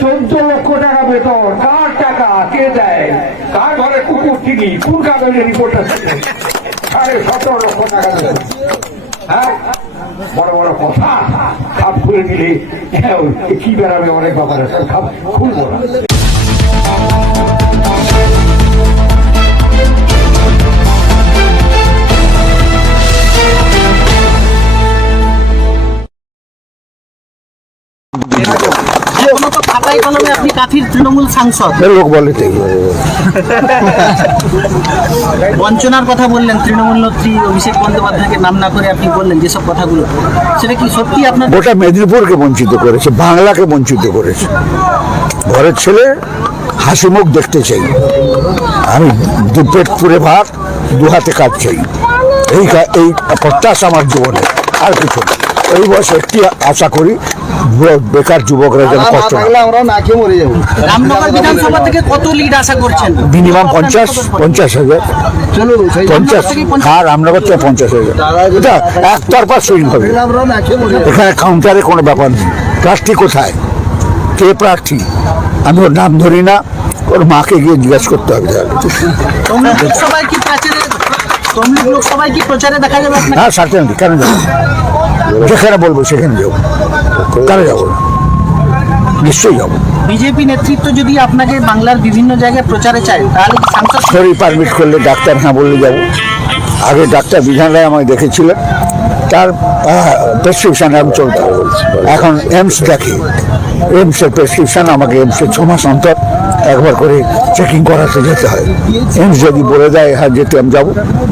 চোদ্দ লক্ষ টাকা বেতন। কার টাকা? কে দেয়? কার ঘরে কুকুর কিনি কোন কাগজে রিপোর্ট আছে সাড়ে সতেরো লক্ষ টাকা হ্যাঁ? বড় বড় কথা। খাপ খুলে দিলে কি বেড়াবে? অনেক ব্যাপার আছে। খাপ খুলবো না। আপনি কাঠির তৃণমূল সাংসদ। লোক বলে বঞ্চনার কথা বললেন তৃণমূল নেত্রী অভিষেক বন্দ্যোপাধ্যায়কে নাম না করে আপনি বললেন যেসব কথাগুলো। সেটা কি সত্যি আপনার? গোটা মেদিনীপুরকে বঞ্চিত করেছে বাংলাকে বঞ্চিত করেছে। ঘরের ছেলে হাসি মুখ দেখতে চাই। আমি দু পেট পুরে ভাত দু হাতে কাজ চাই। এই এই প্রত্যাশা আমার জীবনে। আর কিছু না। এই বয়স একটি আশা করি বেকার যুবকরা যেন কষ্ট আমরা না খেয়ে মরে যাব। রামনগর বিধানসভা থেকে কত লিড আশা করছেন? মিনিমাম পঞ্চাশ পঞ্চাশ? হাজার। পঞ্চাশ। হ্যাঁ রামনগর থেকে পঞ্চাশ হাজার। এটা একতরফা সুইং হবে। এখানে কাউন্টারে কোনো ব্যাপার নেই। প্রার্থী কোথায়? কে প্রার্থী? আমি ওর নাম ধরি না। ওর মাকে গিয়ে জিজ্ঞাসা করতে হবে তাহলে তমলুক লোকসভায় কি প্রচারে তমলুক লোকসভায় কি প্রচারে দেখা যাবে হ্যাঁ সার্টেনলি কেন যাব যেখানে বলব সেখানে যাব। কেন যাব? নিশ্চয়ই যাব। বিজেপি নেতৃত্ব যদি আপনাকে বাংলার বিভিন্ন জায়গায় প্রচারে চায় তাহলে শরীর পারমিট করলে ডাক্তার হ্যাঁ বললে যাব। আগে ডাক্তার বিধান রায় আমায় দেখেছিলেন। তার প্রেসক্রিপশন আমি চলতে হবে এখন এমস দেখে। এমসের প্রেসক্রিপশন আমাকে এমসের ছ মাস অন্তর একবার করে চেকিং করাতে যেতে হয়। এমস যদি বলে দেয় হ্যাঁ যেতে আমি যাব।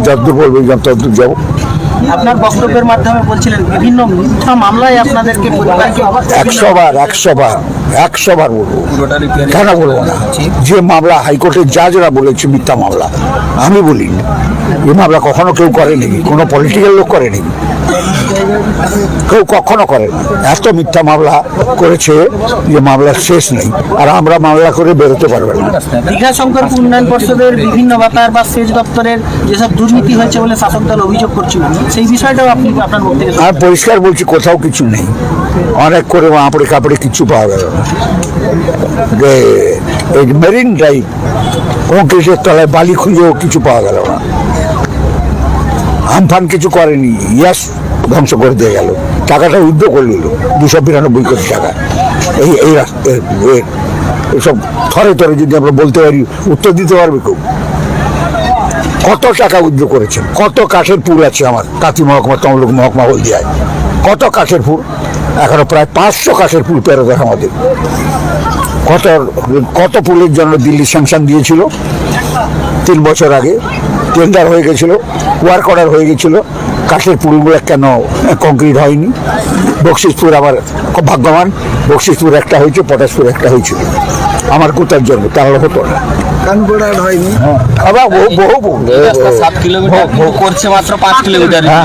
যতদূর বলবে ততদূর যাব। আপনার বক্তব্যের মাধ্যমে বলছিলেন, বিভিন্ন মিথ্যা মামলায় আপনাদেরকে একশো বার একশো বার একশো বার বলব। কেন বলব না? যে মামলা হাইকোর্টের জাজরা বলেছে মিথ্যা মামলা, আমি বলি এই মামলা কখনো কেউ করেনি, কোনো পলিটিক্যাল লোক করেনি। কেউ কখনো করেনি এত মিথ্যা মামলা করেছে যে মামলার শেষ নেই। আর আমরা মামলা করে বেরোতে পারবে না। দীঘা শঙ্কর উন্নয়ন পর্ষদের বিভিন্ন ব্যাপার বা সেচ দপ্তরের যেসব দুর্নীতি হয়েছে বলে শাসক দল অভিযোগ করছিল সেই বিষয়টাও আপনি আপনার পরিষ্কার বলছি কোথাও কিছু নেই। অনেক করে আপড়ে কাপড়ে কিছু পাওয়া গেল না। যে এই মেরিন ড্রাইভ কংক্রিটের তলায় বালি খুঁজেও কিছু পাওয়া গেল না। আমফান কিছু করেনি। ইয়াস ধ্বংস করে দিয়ে গেল। টাকাটা উদ্যোগ করে নিল। দুশো বিরানব্বই কোটি টাকা। এই এই এসব থরে থরে যদি আমরা বলতে পারি, উত্তর দিতে পারবে খুব কত টাকা উদ্যোগ করেছেন? কত কাঠের পুল আছে আমার? কাতি মহকুমা, তমলুক মহকুমা হলদিয়ায়। কত কাঠের পুল? এখনও প্রায় পাঁচশো কাঠের পুল পেরো দেখ আমাদের। কত কত পুলের জন্য দিল্লি স্যাংশন দিয়েছিল? তিন বছর আগে। টেন্ডার হয়ে গেছিল ওয়ার্ক অর্ডার হয়ে গেছিল। কাঠের পুলগুলো কেন কংক্রিট হয়নি? বকশিসপুর আবার খুব ভাগ্যবান। বকশিসপুর একটা হয়েছে পটাশপুর একটা হয়েছিল আমার কোথার জন্য তাহলে হতো না। আবার বহু বহু বহু। সাত কিলোমিটার করছে মাত্র পাঁচ কিলোমিটার হ্যাঁ।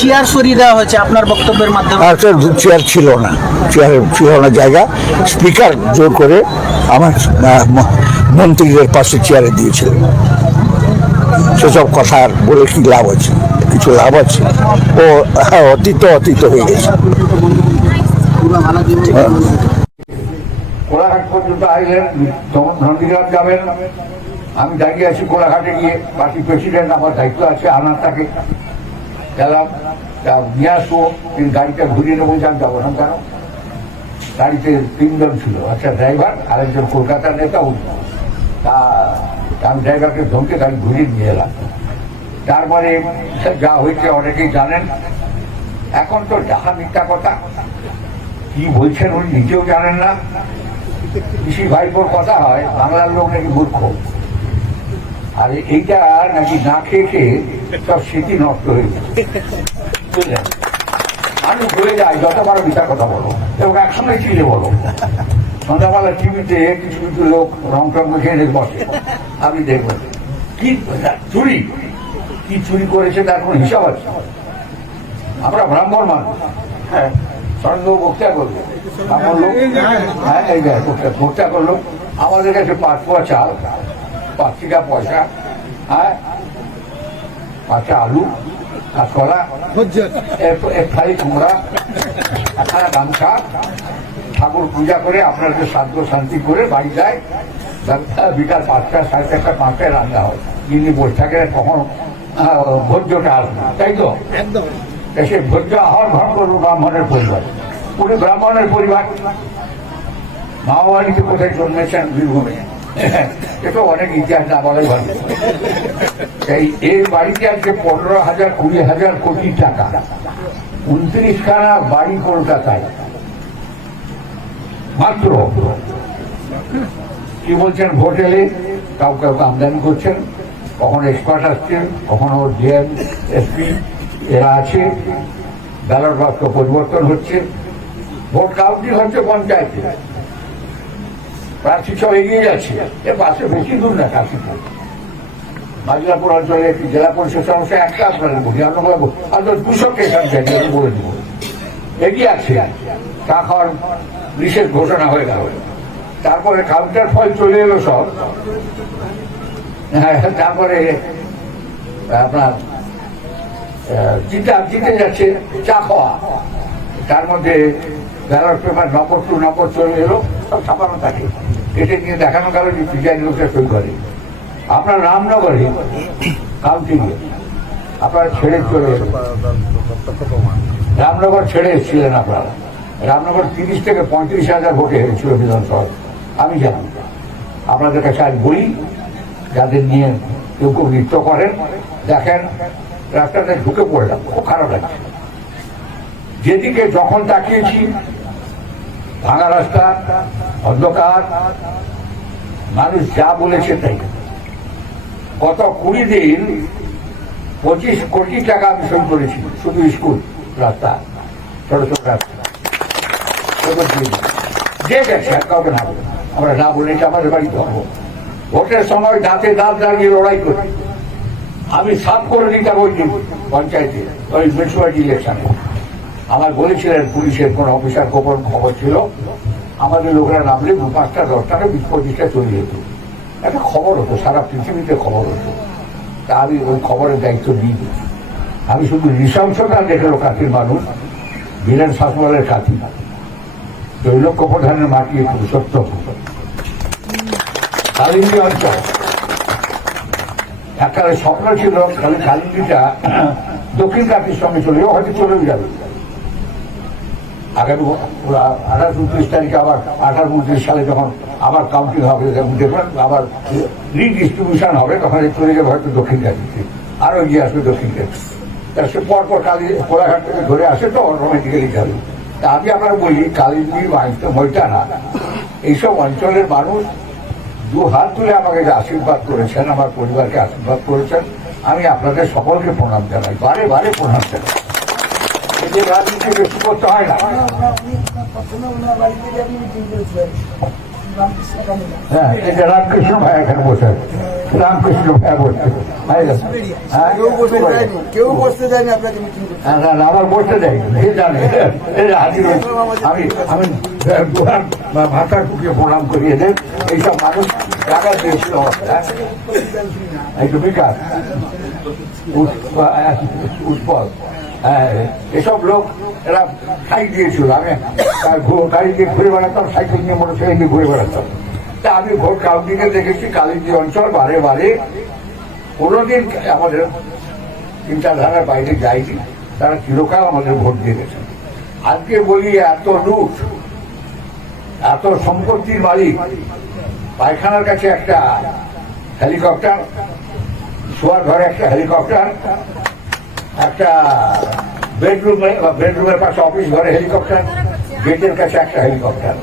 চেয়ার সরিয়ে দেওয়া হয়েছে আপনার বক্তব্যের মাধ্যমে। আর তো চেয়ার ছিল না। চেয়ার ছিল না জায়গা। স্পিকার জোর করে আমার মন্ত্রীদের পাশে চেয়ারে দিয়েছিল সেসব কথা আর বলে কি লাভ আছে? কিছু লাভ আছে? ও, অতীত অতীত হয়ে গেছে। কোলাঘাট পর্যন্ত আইলেন, তখন নন্দীগ্রাম যাবেন। আমি দাঁড়িয়ে আছি কোলাঘাটে গিয়ে পার্টি প্রেসিডেন্ট আমার দায়িত্ব আছে আনার তাকে গেলাম নিয়ে আসব তিনি গাড়িটা ঘুরিয়ে নেব যান যাব না কেন? গাড়িতে তিনজন ছিল আচ্ছা ড্রাইভার আরেকজন কলকাতার নেতা তা আমি ড্রাইভারকে ধমকে গাড়ি ঘুরিয়ে নিয়ে এলাম। তারপরে যা হয়েছে অনেকেই জানেন। এখন তো যাহা মিথ্যা কথা, কি বলছেন উনি নিজেও জানেন না। কৃষি ভাইপোর কথা হয়, বাংলার লোক নাকি মূর্খ। আর এইটা নাকি না খেয়ে খেয়ে সব স্মৃতি নষ্ট হয়ে বুঝলেন? আমি ভুলে যাই যতবার মিথ্যা কথা বলো, এবং একসঙ্গে চিলে বলো। সন্ধ্যাবেলা টিভিতে কিছু কিছু লোক রং টং মেখে রেখে বসে। আমি দেখব। কি চুরি? কি চুরি করেছে তার কোনো হিসাব আছে? আমরা ব্রাহ্মণ মানুষ। হ্যাঁ সন্দেহ বক্তা করব। ব্রাহ্মণ লোক? হ্যাঁ এই বক্তা করল। আমাদের কাছে পাঁচ পোয়া চাল পাঁচ টাকা পয়সা হ্যাঁ পাঁচটা আলু কাঁচকলা এক থালি কুমড়া গামছা ঠাকুর পূজা করে আপনাদের শান্ত শান্তি করে বাড়ি যায় বিকাল পাঁচটা সাড়ে চারটা পাঁচটায় রান্না হয়। যিনি বসে থাকেন কখন ভোজ্যটা আসবে তাই তো? সে ভোজ্য আহ্বান ভর করব ব্রাহ্মণের পরিবার। পুরো ব্রাহ্মণের পরিবার। মাওবাড়িতে কোথায় জন্মেছেন বীরভূমে? এটা অনেক ইতিহাস না বলাই ভালো। এই এই বাড়িতে আজকে পনেরো হাজার কুড়ি হাজার কোটি টাকা। উনত্রিশ খানা বাড়ি কলকাতায়। মাত্র। কি বলছেন হোটেলে কাউকে কাউকে আমদানি করছেন? কখনো এক্সপার্ট আসছেন, কখনো ডিএম, এসপি, এরা আছে। ব্যালট বাক্য পরিবর্তন হচ্ছে। ভোট কাউন্টিং হচ্ছে পঞ্চায়েতে। প্রার্থী সব এগিয়ে যাচ্ছে। এর পাশে বেশি দূর না কাশিপুর মাজলাপুর অঞ্চলে একটি জেলা পরিষদ সমস্যা একটা আপনাদের বলি বলব আমরা দুশো আমি বলে দেবো। এগিয়ে আছে। চা খাওয়ার বিশেষ ঘোষণা হয়ে গেল। তারপরে কাউন্টার ফল চলে এলো সব। হ্যাঁ, তারপরে আপনার আহ, জিতে যাচ্ছে চা খাওয়া। তার মধ্যে ব্যালট পেপার নকল টু নকল চলে এলো সব ছাপানো থাকে। এটা নিয়ে দেখানো গেল যে প্রিজাইডিং অফিসার সই করে। আপনার রামনগরে কাউন্টিংয়ে আপনারা ছেড়ে চলে এলো রামনগর ছেড়ে এসেছিলেন আপনারা। রামনগর তিরিশ থেকে পঁয়ত্রিশ হাজার ভোটে হেরেছিল বিধানসভা আমি জানি আপনাদের কাছে আজ বলি, যাদের নিয়ে কেউ কেউ নৃত্য করেন, দেখেন, রাস্তাতে ঢুকে পড়লাম খুব খারাপ লাগছে। যেদিকে যখন তাকিয়েছি, ভাঙা রাস্তা, অন্ধকার, মানুষ যা বলেছে তাই। গত কুড়ি দিন পঁচিশ কোটি টাকা আমি সই করেছি, শুধু স্কুল, রাস্তা, ছোট ছোট রাস্তা। যে কাউকে না বলে আমরা না বলে এটা আমাদের বাড়ি ধর্ম ভোটের সময় দাঁতে দাঁত দাঁড়িয়ে লড়াই করি আমি সাফ করে দিতাম ওই দিন পঞ্চায়েতে ওই মিউনিসিপালিটি ইলেকশনে আমার বলেছিলেন পুলিশের কোন অফিসার গোপন খবর ছিল আমাদের লোকেরা নামলে দু পাঁচটা দশটাকে বিশ পঁচিশটা চলে যেত একটা খবর হতো সারা পৃথিবীতে খবর হতো তা আমি ওই খবরের দায়িত্ব নিই আমি শুধু নৃশংসতা দেখল কাতির মানুষ বীরেন শাসনের কাতি তৈলক্য প্রধানের মাটি পুরুষোত্তম কালিন্দী অঞ্চল। একটা স্বপ্ন ছিল, খালি কালিন্দিটা দক্ষিণ কাতির সঙ্গে চলে হয়তো চলেও যাবে। আগামী আঠাশ উনত্রিশ তারিখে আবার, আঠাশ উনত্রিশ সালে যখন আবার কাউন্টিং হবে দেখবেন আবার রিডিস্ট্রিবিউশন হবে, তখন চলে যাবে হয়তো দক্ষিণ কাতিতে আরও এগিয়ে আসবে দক্ষিণ কাতি তা সে পর পর কালী কোলাঘাট থেকে ধরে আসে তো অটোমেটিক্যালি যাবে। আমি আমরা বলি কালিন্দি ময়টানা এইসব অঞ্চলের মানুষ দু হাত তুলে আমাকে আশীর্বাদ করেছেন, আমার পরিবারকে আশীর্বাদ করেছেন। আমি আপনাদের সকলকে প্রণাম জানাই। বারে বারে প্রণাম জানাই। রাজনীতি বেশি করতে হয় না? হ্যাঁ এই যে রামকৃষ্ণ ভাই এখানে বসে আছে। রামকৃষ্ণ ভাই বসছে কেউ বসতে দেয়নি কেউ বসতে দেয়নি আপনাকে মিটিং করতে। না, না, আমার বসতে দেয় সে জানে এই যে হাজির হয়েছে। আমি আমি ভাষা টুকিয়ে প্রণাম করিয়ে দেন এইসব মানুষ টাকা দিয়েছিল। হ্যাঁ? তো বিকাশ। উৎপল। এসব লোক এরা সাই দিয়েছিল। আমি গাড়ি দিয়ে ঘুরে বেড়াতাম, সাইকেল নিয়ে মোটর সাইকেল নিয়ে ঘুরে বেড়াতাম। তা আমি ভোট কাউন্টিংয়ে দেখেছি কালিন্দি অঞ্চল বারে বারে। কোনোদিন আমাদের চিন্তাধারার বাইরে যায়নি। তারা চিরকাল আমাদের ভোট দিয়ে গেছে আজকে বলি, এত লুট, এত সম্পত্তির মালিক। পায়খানার কাছে একটা হেলিকপ্টার, শোয়ার ঘরে একটা হেলিকপ্টার একটা বেডরুমে বা বেডরুমের পাশে অফিস ঘরে হেলিকপ্টার গেটের কাছে একটা হেলিকপ্টার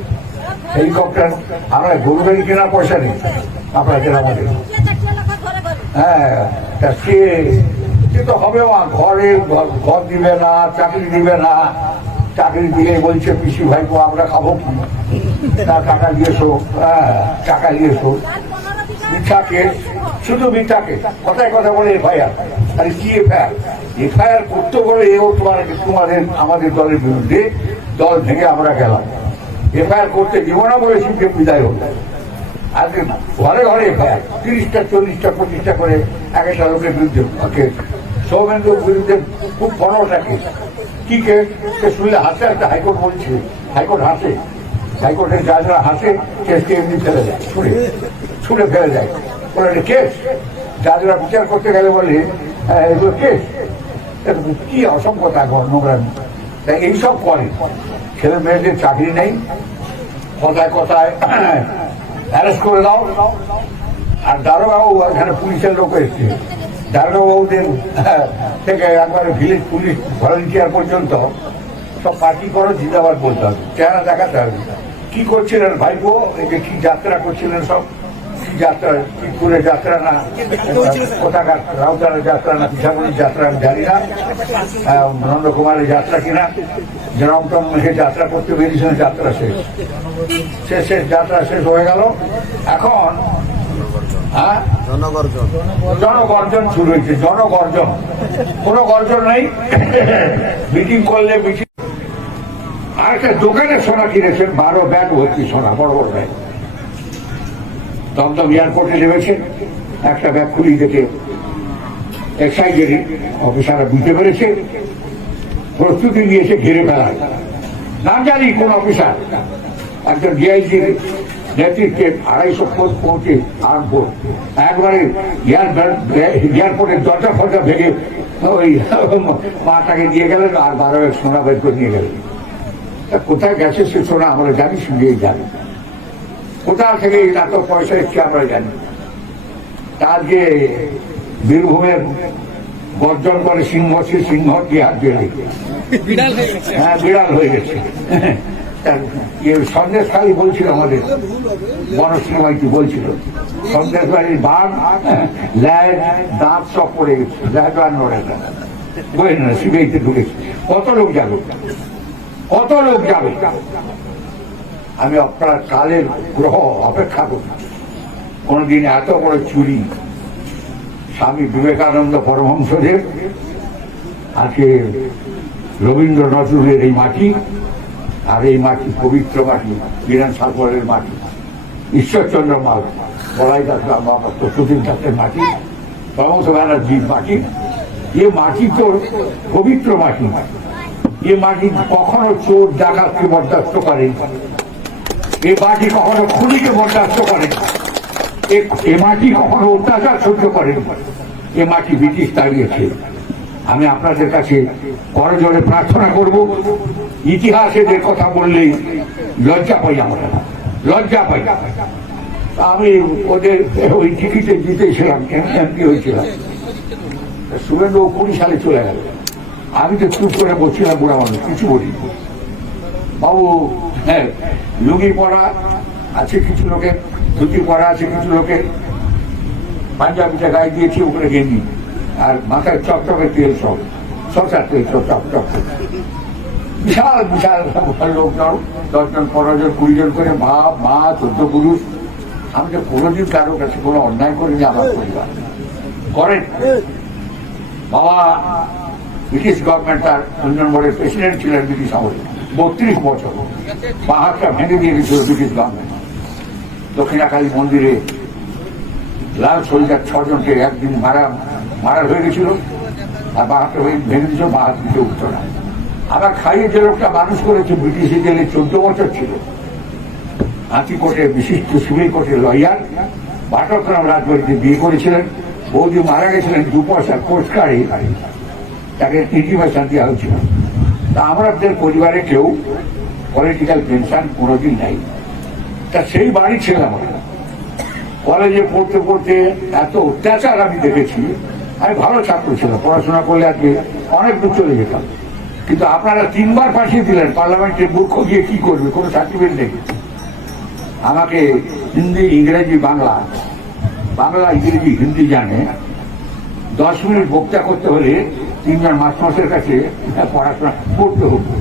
হেলিকপ্টার আমরা গরু গাড়ি কেনার পয়সা নেই আপনাদের আমাদের হ্যাঁ সে সে তো হবে ঘরে ঘর দিবে না, চাকরি দিবে না। চাকরি দিয়ে বলছে, পিসি ভাইপো, আমরা খাব কি? টাকা দিয়েছ হ্যাঁ টাকা দিয়েছ মিথ্যা কেস শুধু মিথ্যা কেস কথায় কথা বলে এফআইআর। আরে কি এফআইআর? এফআইআর করতে বলে এও তোমার তোমাদের আমাদের দলের বিরুদ্ধে দল ভেঙে আমরা গেলাম। এফআইআর করতে দিব না বলে শিবকে বিদায় হল। আজকে ঘরে ঘরে এফআইআর, তিরিশটা, চল্লিশটা, পঁচিশটা করে এক একটা লোকের বিরুদ্ধে কেস সৌমেন্দ্রর বিরুদ্ধে খুব বড়টা কেস কি কেস সে শুনলে হাসে, একটা হাইকোর্ট বলছে, হাইকোর্ট হাসে, হাইকোর্টের জাজরা হাসে কেসকে এমনি ফেলে দেয় ছুড়ে ছুড়ে ফেলে দেয় বলে এটা কেস? জাজরা বিচার করতে গেলে বলে "হ্যাঁ, এগুলো কেস? কি অসংখ্যতা নোংরামি। তাই এইসব করে। ছেলে মেয়েদের চাকরি নেই। কথায় কথায় অ্যারেস্ট করে দাও। আর দারোগাবু এখানে পুলিশের লোক এসছে। দারোগাবুদের থেকে একবারে ভিলেজ পুলিশ ভলেন্টিয়ার পর্যন্ত সব পার্টি করো জিন্দাবাদ বলতে হবে। চেহারা দেখাতে হবে। কি করছিলেন ভাইপো? এই যে কি যাত্রা করছিলেন সব? যাত্রা চিতপুরের যাত্রা না কোথাকার রাউতারের যাত্রা না পিসাগুলির যাত্রা আমি জানি না। আহ, নন্দকুমারের যাত্রা কিনা যেরকম মেঘে যাত্রা করতে বেরিয়েছেন যাত্রা শেষ। শেষ শেষ যাত্রা শেষ হয়ে গেল। এখন হ্যাঁ? জনগর্জন। শুরু হয়েছে জনগর্জন। কোনো গর্জন নেই। মিটিং করলে মিটিং আর একটা দোকানে সোনা কিনেছেন বারো ব্যাগ ভর্তি সোনা বড় বড় ব্যাগ। দমদম এয়ারপোর্টে নেমেছেন একটা ব্যাগ খুলি দেখে এক্সাইজেরই অফিসাররা বুঝতে পেরেছে। প্রস্তুতি নিয়েছে, ঘিরে ফেলায় নাম জানি কোন অফিসার একজন ডিআইজির নেতৃত্বে আড়াইশো ফুট পৌঁছে আরম্ভ। একবারে এয়ারপোর্টের দরজা ফরজা ভেঙে ওই মাটাকে দিয়ে গেলেন আর বারো সোনা বের করে নিয়ে গেলেন। কোথায় গেছে সে সোনা আমরা জানি শুনিয়ে জানি। কোথা থেকে এত পয়সা এসছে আমরা জানি। তার যে বীরভূমের গর্জন করে সিংহ সে সিংহ কি হাত দিয়ে হ্যাঁ বিড়াল হয়ে গেছে। সন্দেশ খালি বলছিল আমাদের বনশ্রী মাইতি বলছিল? সন্দেশ বাড়ির বাঘ ল্যাড দাঁত সব পড়ে গেছে। ল্যাড আর নড়ে না। সিবিআইতে ঢুকেছে। কত লোক যাবে? কত লোক যাবে? আমি আপনার কালের গ্রহ অপেক্ষা করি কোনদিন এত বড় চুরি। স্বামী বিবেকানন্দ পরমহংসদেব, আজকে রবীন্দ্র নজরুলের এই মাটি, আর এই মাটি পবিত্র মাটি, বিধান সাগরের মাটি। ঈশ্বরচন্দ্র মাল বলাই দাস প্রসূতির দাসের মাটি প্রমথ ব্যানার্জির মাটি। এ মাটি তো পবিত্র মাটি। এ মাটি কখনো চোর, ডাকাতকে বরদাস্ত করে এ মাটি কখনো খুনিকে বরদাস্ত করে। এ- মাটি কখনো অত্যাচার সহ্য করে। এ মাটি ব্রিটিশ দাঁড়িয়েছে আমি আপনাদের কাছে করজোরে প্রার্থনা করব, ইতিহাসে যে কথা বললেই লজ্জা পাই আমরা। লজ্জা পাই। আমি ওদের ওই টিকিটে জিতেছিলাম, এমপি হয়েছিলাম। শুভেন্দু কুড়ি সালে চলে গেল। আমি তো চুপ করে বলছিলাম বুড়া মানুষ, কিছু বলি বাবু হ্যাঁ লুঙ্গি পরা, আছে কিছু লোকের, ধুতি পরা আছে কিছু লোকের। পাঞ্জাবিটা গায়ে দিয়েছি, উপরে গেঞ্জি। আর মাথায় চকচকে তেল সব সরষার তেল সব চকচক। বিশাল বিশাল লোকজন দশজন পনেরো জন কুড়ি জন করে মা মা, চোদ্দ পুরুষ। আমি তো কোনোদিন কারও কাছে কোনো অন্যায় করিনি আমার পরিবার। করেন। বাবা, ব্রিটিশ গভর্নমেন্ট তার ইউনিয়ন বোর্ডের প্রেসিডেন্ট ছিলেন ব্রিটিশ আমলে। বত্রিশ বছর পাহাড়টা ভেঙে দিয়ে গেছিল ব্রিটিশ গভর্নমেন্ট দক্ষিণাকালী মন্দিরে লাল সোলজার ছজনকে একদিন মারা মারা হয়ে গেছিল। আর বাহাতে হয়ে ভেঙে দিয়েছিল বাহাত দিতে উঠতো না আবার খাইয়ে যে লোকটা মানুষ করেছে, ব্রিটিশ জেলে চোদ্দ বছর ছিল। হাতিকোটে, বিশিষ্ট সিভিল কোর্টের লয়ার বাটগ্রাম রাজবাড়িতে বিয়ে করেছিলেন। বৌদি মারা গেছিলেন, দু পয়সা কোর্ট কার্ডে তাকে পয়সা দেওয়া হয়েছিল। তা আমাদের পরিবারে কেউ পলিটিক্যাল পেনশন কোনোদিন নাই। তা সেই বাড়ি ছিলাম আমরা কলেজে পড়তে পড়তে এত অত্যাচার আমি দেখেছি। আমি ভালো ছাত্র ছিলাম, পড়াশোনা করলে আজকে অনেক দূর চলে যেতাম। কিন্তু আপনারা তিনবার পাঠিয়ে দিলেন, পার্লামেন্টের মূর্খ গিয়ে কি করবে? কোনো সার্টিফিকেট নেই। আমাকে হিন্দি, ইংরেজি, বাংলা বাংলা, ইংরেজি, হিন্দি জানে। দশ মিনিট বক্তা করতে হলে তিনজন মাস্টারের কাছে পড়াশোনা করতে হতো।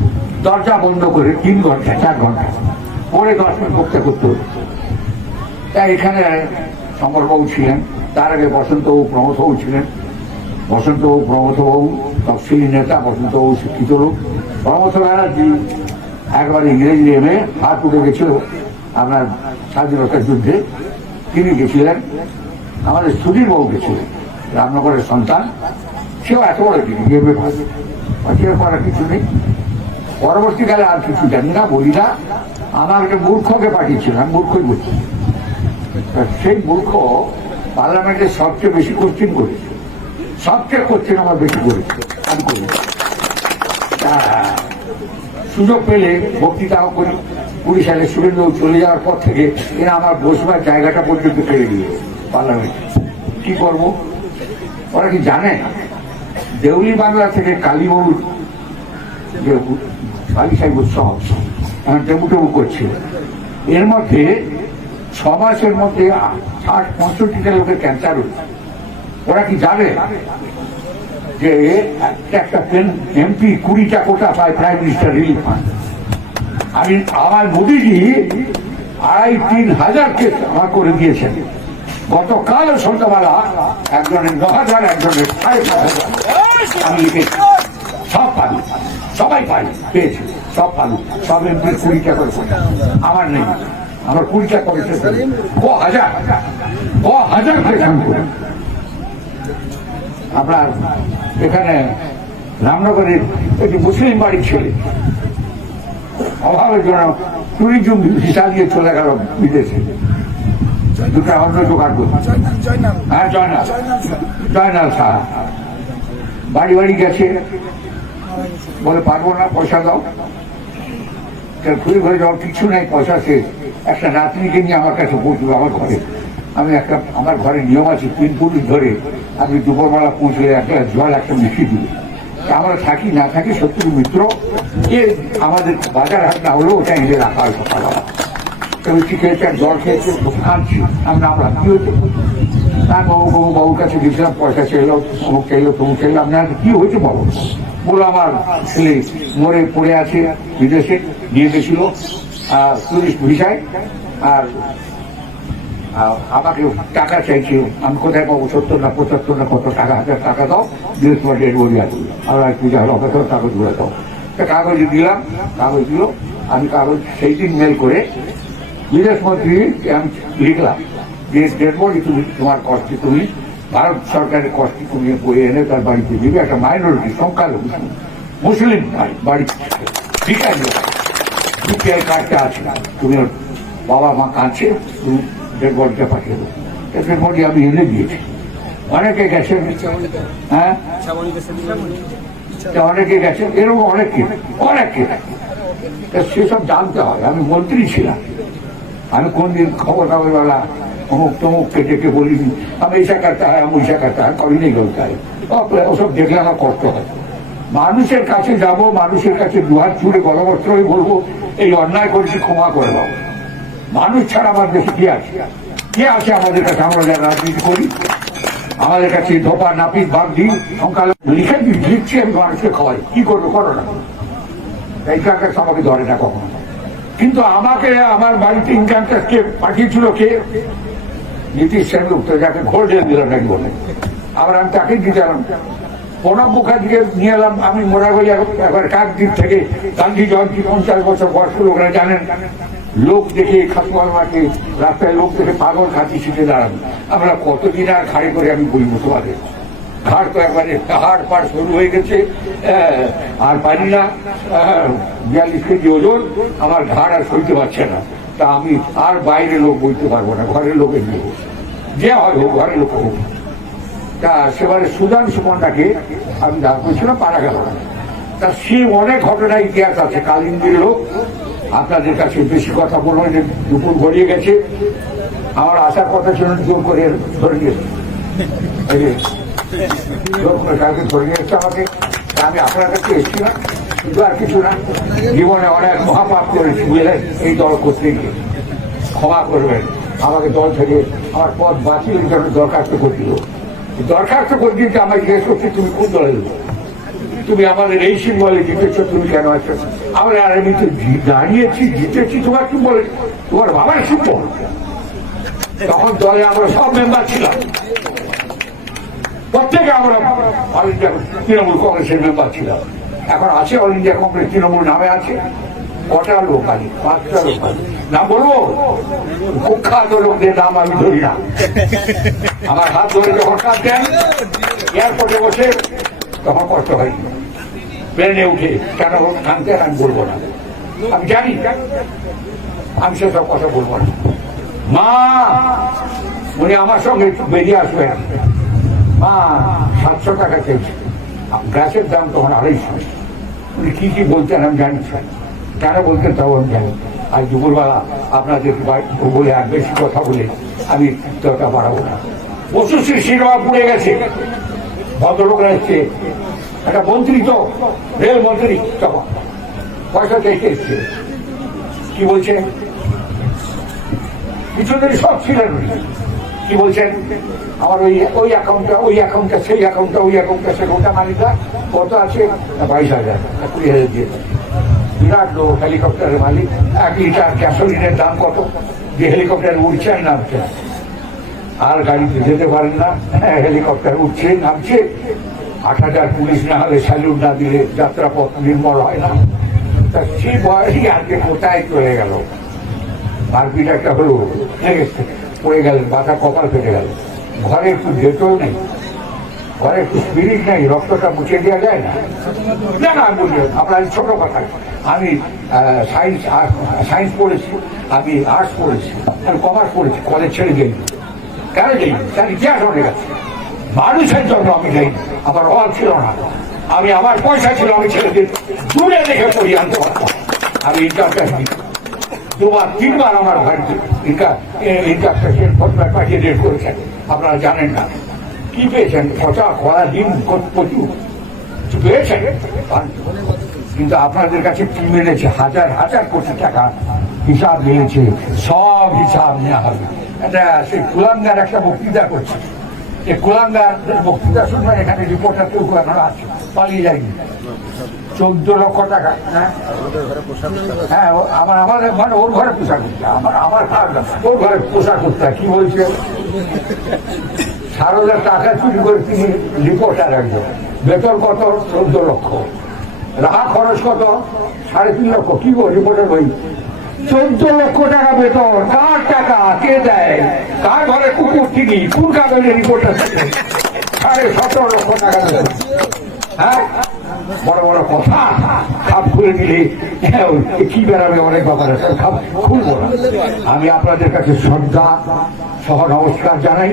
দরজা বন্ধ করে তিন ঘণ্টা, চার ঘণ্টা, পরে দশ মিনিট বক্তা করতে হতো। তাই এখানে শঙ্করবাবু ছিলেন, তার আগে বসন্তবাবু প্রমথবাবু ছিলেন। বসন্তবাবু প্রমথবাবু তফসিলি নেতা বসন্তবাবু শিক্ষিত লোক। প্রমথ ব্যানার্জি একবার ইংরেজি এমে হাত উঠে গেছিল আপনার স্বাধীনতার যুদ্ধে। তিনি গেছিলেন, আমাদের সুধীর বাবু গেছিলেন, রামনগরের সন্তান। সেও এত বড় তিনি গেবে ভালো। করার কিছু নেই। পরবর্তীকালে আর কিছু জানি না, বলি না। আমার একটা মূর্খকে পাঠিয়েছিল, আমি মূর্খই বলছি। সেই মূর্খ পার্লামেন্টে সবচেয়ে বেশি কোশ্চিন করেছে। সবচেয়ে কোশ্চিন আমার বেশি করেছে, আমি করি। সুযোগ পেলে বক্তৃতাও করি। কুড়ি সালে সুরেন্দ্র চলে যাওয়ার পর থেকে এরা আমার বসবার জায়গাটা পর্যন্ত কেড়ে দিয়ে পার্লামেন্টে। কি করব? ওরা কি জানে? দেউলি বাংলা থেকে কালীমৌল যে কালী সাহেব উৎসব টেবু টেবু করছিল এর মধ্যে ছ মাসের মধ্যে ষাট পঁয়ষট্টিটা লোকের ক্যান্সার হচ্ছে ওরা কি জানে যে একটা এমপি কুড়িটা কোটা পায় প্রাইম মিনিস্টার রিলিফ ফান্ড আমি, আমার মোদিজি আড়াই, তিন হাজার কেস আমার করে দিয়েছেন। গতকাল সন্ধ্যাবেলা একজনের ন একজনের সাড়ে সাত হাজার আমি লিখেছি সব পালু, সবাই পাই পেয়েছে, সব পালু, সব এমপি কুড়িটা করে। আমার নেই, আমার কুড়িটা করেছে ক হাজার ক হাজার আমি করি। আপনার এখানে রামনগরের একটি মুসলিম বাড়ির ছেলে। অভাবের জন্য টুরিজম ভিসা দিয়ে চলে গেল বিদেশে। দুটা অন্য জোগাড় করতে হ্যাঁ জয়নাল। জয়নাল শাহ বাড়ি বাড়ি গেছে। বলে পারব না পয়সা দাও। তা ঘুরে ঘুরে যাওয়ার কিছু নাই পয়সা শেষ। একটা নাতনিকে নিয়ে আমার কাছে পৌঁছলো আমার ঘরে। আমি একটা আমার ঘরে নিয়ম আছে তিন পুলিশ ধরে আমি দুপুরবেলা পৌঁছলে একটা জল একটা মিশিয়ে দিই আমরা থাকি না থাকি শত্রু মিত্র? যে আমাদের বাজার হাট না হলেও ওটা এনে রাখা হয় সকালবেলা। জল খেয়েছে? কাঁদছি আমরা আমরা কি হয়েছে? তার বাবু বাবু বাবুর কাছে গেছিলাম পয়সা চাইলো অমুক চাইলো তমুক চাইলো আপনার কি হয়েছে বাবু বলো আমার ছেলে মরে পড়ে আছে বিদেশে নিয়ে গেছিল টুরিস্ট ভিসায় আর আমাকে টাকা চাইছিল। আমি কোথায় পাবো? সত্তর না পঁচাত্তর না কত টাকা? হাজার টাকা দাও বৃহস্পতি ডেট বলি আর আর পূজা হলো অত কাগজগুলো দাও। তা কাগজ দিলাম কাগজ দিল। আমি কাগজ সেই দিন মেল করে বিদেশ মন্ত্রী আমি লিখলাম যে ডেড বডি তুমি তোমার কষ্টে তুমি? ভারত সরকারের কষ্টে তুমি? বয়ে এনে তার বাড়িতে দিবে। একটা মাইনরিটি সংখ্যালঘু। মুসলিম বাড়ি- বাড়ি ঠিক আছে ইউপিআই কার্ডটা আছে তুমি ওর বাবা মা কাঁদছে তুমি ডেড পাঠিয়ে দেবো ডেড বডি আমি এনে দিয়েছি। অনেকে গেছেন হ্যাঁ? অনেকে গেছেন এরকম অনেকে। অনেকে। সেসব জানতে হয়। আমি মন্ত্রী ছিলাম। আমি কোনদিন খবর কাগজওয়ালা অমুক তমুককে ডেকে বলিনি। আমি এইসা করতে হয়, আমি ওইসা করতে হয় করি নেই হয় ওসব দেখলে আমার কষ্ট হয়। মানুষের কাছে যাব, মানুষের কাছে দুহাত চুড়ে গলবস্ত্র হয়ে বলব, এই অন্যায় করেছি ক্ষমা করে দাও। মানুষ ছাড়া আমার দেশে কি আছে? কে আছে আমাদের কাছে? আমরা যারা রাজনীতি করি, আমাদের কাছে ধোপা, নাপিত বাদ দিই সংখ্যালঘু লিখে লিখছি আমি মানুষকে খাওয়াই। কি করব? করো না। এই কাকার আমাকে ধরে না কখনো? কিন্তু আমাকে, আমার বাড়িতে ইনকাম ট্যাক্স কে পাঠিয়েছিল কে? নীতিশ সেনগুপ্ত যাকে ঘোর জেল দিল নাকি বলে। আবার আমি তাকে দিতাম প্রণব মুখার্জিকে নিয়ে এলাম। আমি মোরাগলি একবার কাক দিক থেকে গান্ধী জয়ন্তী পঞ্চাশ বছর বয়স্ক লোকরা জানেন, লোক দেখে খাতুয়ার মাঠে রাস্তায় লোক দেখে পাগল খাতি শিখে দাঁড়ান। আমরা কতদিন আর খাড়ি করে আমি বলব তোমাদের ঘাড় তো একবারে হাড় পাড় শুরু হয়ে গেছে আর পারি না বিয়াল্লিশ কেজি ওজন, আমার ঘাড় আর সইতে পারছে না। তা আমি আর বাইরে লোক বইতে পারব না, ঘরের লোকের নিয়ে যে হয় হোক, ঘরের লোক হোক। তা সেবারে সুদান সুমনটাকে আমি দাঁড় করেছিলাম পারা গেল। তা সে অনেক ঘটনা ইতিহাস আছে, কালিন্দির লোক। আপনাদের কাছে বেশি কথা বলব যে দুপুর গড়িয়ে গেছে। আমার আসার কথা ছিল জোর করে ধরে নিয়েছে আমাকে। আমি আপনার কাছে এসেছি না কিন্তু আর কিছু না, জীবনে অনেক মহাপাপ করেছি বুঝলেন? এই দল করতে ক্ষমা করবেন। আমাকে দল থেকে আমার পদ বাতিলের জন্য দরখাস্ত করছিল দরখাস্ত করে দিতে আমায় জিজ্ঞেস করছে, তুমি কোন লোক? তুমি আমাদের এই সিম্বলে জিতেছ, তুমি কেন আছো? আমরা আর আমি তো দাঁড়িয়েছি, জিতেছি, তোমার কি বলে তোমার বাবার সিম্বল। তখন দলে আমরা সব মেম্বার ছিলাম। প্রত্যেকে আমরা অল ইন্ডিয়া তৃণমূল কংগ্রেসের মেম্বার ছিলাম। এখন আছে অল ইন্ডিয়া কংগ্রেস, তৃণমূল নামে আছে। কটা লোক আছে পাঁচটা লোক আছে না বলব? কুখ্যাত লোকদের নাম আমি ধরি না। আমার হাত ধরে যখন কাজ দেন, এয়ারপোর্টে বসে তখন কষ্ট হয়। প্লেনে উঠে কেন থামতে আমি বলব না। আমি জানি, আমি সেসব কথা বলব না। মা, উনি আমার সঙ্গে বেরিয়ে আসবেন। মা সাতশো টাকা চেয়েছে গ্যাসের দাম তখন আড়াইশো। উনি কি কি বলতেন আমি জানি। কেন বলতেন তাও আমি জানি আজ দুপুরবেলা আপনাদের বলে আর বেশি কথা বলে, আমি তরকা বাড়াবো না। বসুশ্রী সিনেমা পুড়ে গেছে। ভদ্রলোকরা এসছে। একটা মন্ত্রী তো, রেল মন্ত্রী তখন। পয়সা চাইতে এসছে। কি বলছে? কিছুদিন সব ছিলেন। কি বলছেন? আমার ওই ওই অ্যাকাউন্টটা ওই অ্যাকাউন্টটা সেই অ্যাকাউন্টটা ওই অ্যাকাউন্টটা সেই সেখানটা মালিকটা কত আছে? বাইশ হাজার কুড়ি হাজার দিয়ে। বিরাট লোক হেলিকপ্টারের মালিক। এক লিটার গ্যাসোলিনের দাম কত? যে হেলিকপ্টার উঠছে আর নামছে। আর গাড়িতে যেতে পারেন না। হ্যাঁ, হেলিকপ্টার উঠছে নামছে। আট হাজার পুলিশ না হলে স্যালুট না দিলে যাত্রাপথ নির্মল হয় না। তা সেই বয়সী আজকে কোথায় চলে গেল? মারপিট একটা হলো লেগেছে। পড়ে গেলেন মাথা কপাল ফেটে গেল। ঘরে একটু ডেটল নেই, ঘরে একটু স্পিরিট নেই, রক্তটা মুছে দেওয়া যায় না। না না, আমি আপনার ছোট কথা, আমি সায়েন্স সায়েন্স পড়েছি, আমি আর্টস পড়েছি, আমি কমার্স পড়েছি কলেজ ছেড়ে যাই কেন যাই তার ইতিহাস অনেক আছে। মানুষের জন্য আমি যাই আমার অভাব ছিল না। আমি, আমার পয়সা ছিল, আমি ছেড়ে দিই দূরে দেখে পড়ি আনতে পারতাম। আমি ইন্টারটা দুবার, তিনবার আমার বাড়িতে ইন্টারপ্রেশন ফটোগ্রাফ পাঠিয়ে রেট করেছেন আপনারা জানেন না। কি পেয়েছেন? পচা খরা দিন প্রচুর পেয়েছেন কিন্তু আপনাদের কাছে কি মিলেছে? হাজার হাজার কোটি টাকা হিসাব মিলেছে। সব হিসাব নেওয়া হবে। এটা সেই কুলাঙ্গার একটা বক্তৃতা করছে। বক্তৃতা এখানে রিপোর্টার কেউ আছে পালিয়ে যায়নি। চোদ্দ লক্ষ টাকা হ্যাঁ? হ্যাঁ ও- আমার মানে ওর ঘরে পোশাক করতে আমার আমার ওর ঘরে পোশাক করতে। কি বলছে? সারদা টাকা চুরি করে তিনি রিপোর্টার একজন। বেতন কত? চোদ্দ লক্ষ। রাহা খরচ কত? সাড়ে তিন লক্ষ। কি রিপোর্টার ভাই? চোদ্দ লক্ষ টাকা বেতন। কার টাকা? কে দেয়? কার ঘরে কুকুর কিনি কোন কাগজে রিপোর্টার সাড়ে সতেরো লক্ষ টাকা বেতন হ্যাঁ? বড় বড় কথা। খাপ খুলে দিলে হ্যাঁ, কি বেড়াবে অনেক ব্যাপার। আছে খাপ খুলবো না। আমি আপনাদের কাছে শ্রদ্ধা সহ নমস্কার জানাই।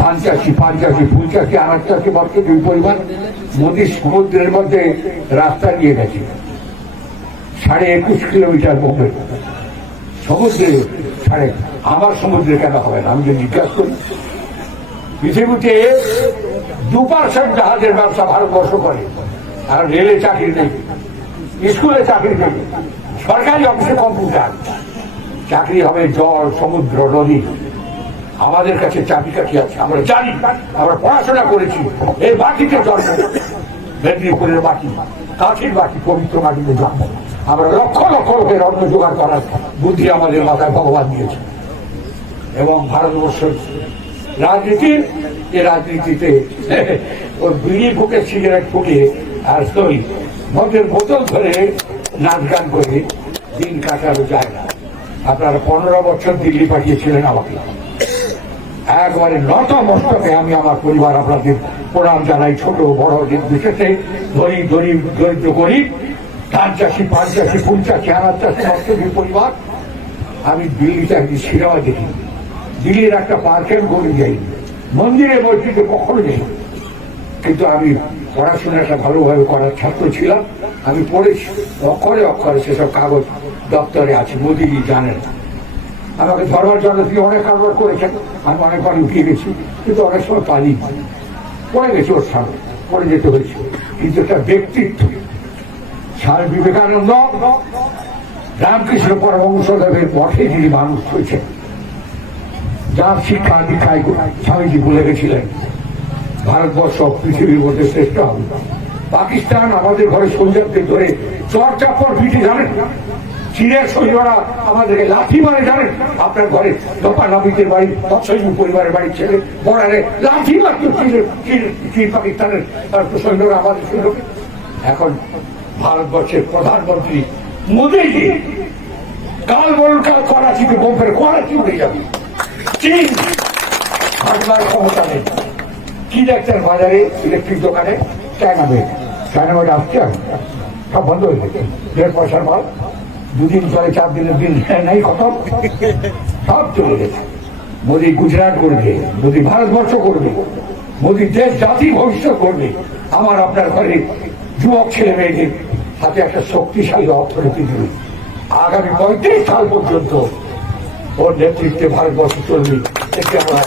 ধান চাষি পান চাষি ফুল চাষি আনাজ চাষি বর্ষে দুই পরিমাণ মোদী সমুদ্রের মধ্যে রাস্তা নিয়ে গেছে। সাড়ে একুশ কিলোমিটার বোম্বে সমুদ্রে সাড়ে, আমার সমুদ্রে কেন হবে না? আমি যে জিজ্ঞাসা করি। পৃথিবীতে দু পার্সেন্ট জাহাজের ব্যবসা ভারতবর্ষ করে। আর রেলে চাকরি নেই, স্কুলে চাকরি নেই, সরকারি অফিসে কম্পিউটার। চাকরি হবে জল, সমুদ্র, নদী। আমাদের কাছে চাকরি কাঠি আছে, আমরা জানি, আমরা পড়াশোনা করেছি এই মাটিতে জন্ম। মেদিনীপুরের মাটি কাঠির মাটি পবিত্র মাটিতে জন্ম। আমরা লক্ষ লক্ষ লোকের অন্ন জোগাড় করার বুদ্ধি আমাদের মাথায় ভগবান দিয়েছে। এবং ভারতবর্ষের রাজনীতি যে রাজনীতিতে ওর বিড়ি ফুকে, সিগারেট ফুকে, আর সই মদের বোতল ধরে নাচ গান করে দিন কাটানো যায় না। আপনারা পনেরো বছর দিল্লি পাঠিয়েছিলেন আমাকে। একবারে নত মস্তকে আমি আমার পরিবার আপনাদের প্রণাম জানাই, ছোট বড় বিশেষে গরিব গরিব দরিদ্র, গরিব। ধান চাষি পান চাষি ফুল চাষি আনাজ চাষি পরিবার, আমি দিল্লিতে একদিন সিনেমা দেখি। দিল্লির একটা পার্কের গড়ে যাই মন্দিরে, মসজিদে কখনো যাই কিন্তু আমি পড়াশোনাটা ভালোভাবে করার ছাত্র ছিলাম। আমি পড়েছি, অক্ষরে অক্ষরে সেসব কাগজ দপ্তরে আছে, মোদিজি জানেন। আমাকে ধরবার জন্য তিনি অনেক কারবার করেছেন, আমি অনেকবার লুকিয়ে গেছি, কিন্তু অনেক সময় পারি পড়ে গেছি ওর সামনে, পড়ে যেতে হয়েছে। কিন্তু একটা ব্যক্তিত্ব স্বামী বিবেকানন্দ, রামকৃষ্ণ পরমহংসদেবের পথে যিনি মানুষ হয়েছেন, যার শিক্ষা দীক্ষায় স্বামীজি বলে গেছিলেন। ভারতবর্ষ পৃথিবীর মধ্যে শ্রেষ্ঠ হবে। পাকিস্তান আমাদের ঘরে সৈন্যদের ধরে চর চাপড় পিঠে জানেন চীনের সৈন্যরা আমাদেরকে লাঠি মারে জানেন আপনার ঘরে দপা নাবিদের বাড়ি তৎসৈন্য পরিবারের বাড়ির ছেলে বড়ারে লাঠি মারত চীনের চীন- চীন পাকিস্তানের সৈন্যরা আমাদের সৈন্যকে। এখন ভারতবর্ষের প্রধানমন্ত্রী মোদীজি, কাল বলুন, কাল করাচিতে বোম্বের করাচি উঠে যাবে। চীন হাঁটবার ক্ষমতা নেই। কি দেখছেন বাজারে? ইলেকট্রিক দোকানে চায়না বেড চায়না আসছে সব বন্ধ হয়ে গেছে। দেড় পয়সার মাল, দুদিন চলে, চার দিনের দিন নাই, খতম। সব চলে গেছে। মোদী গুজরাট করবে, মোদী ভারতবর্ষ করবে, মোদী দেশ জাতি ভবিষ্যৎ করবে। আমার আপনার ঘরে যুবক ছেলে মেয়েদের হাতে একটা শক্তিশালী অর্থনীতি দেবে আগামী পঁয়ত্রিশ সাল পর্যন্ত ওর নেতৃত্বে ভারতবর্ষ চলবে। এটি আমরা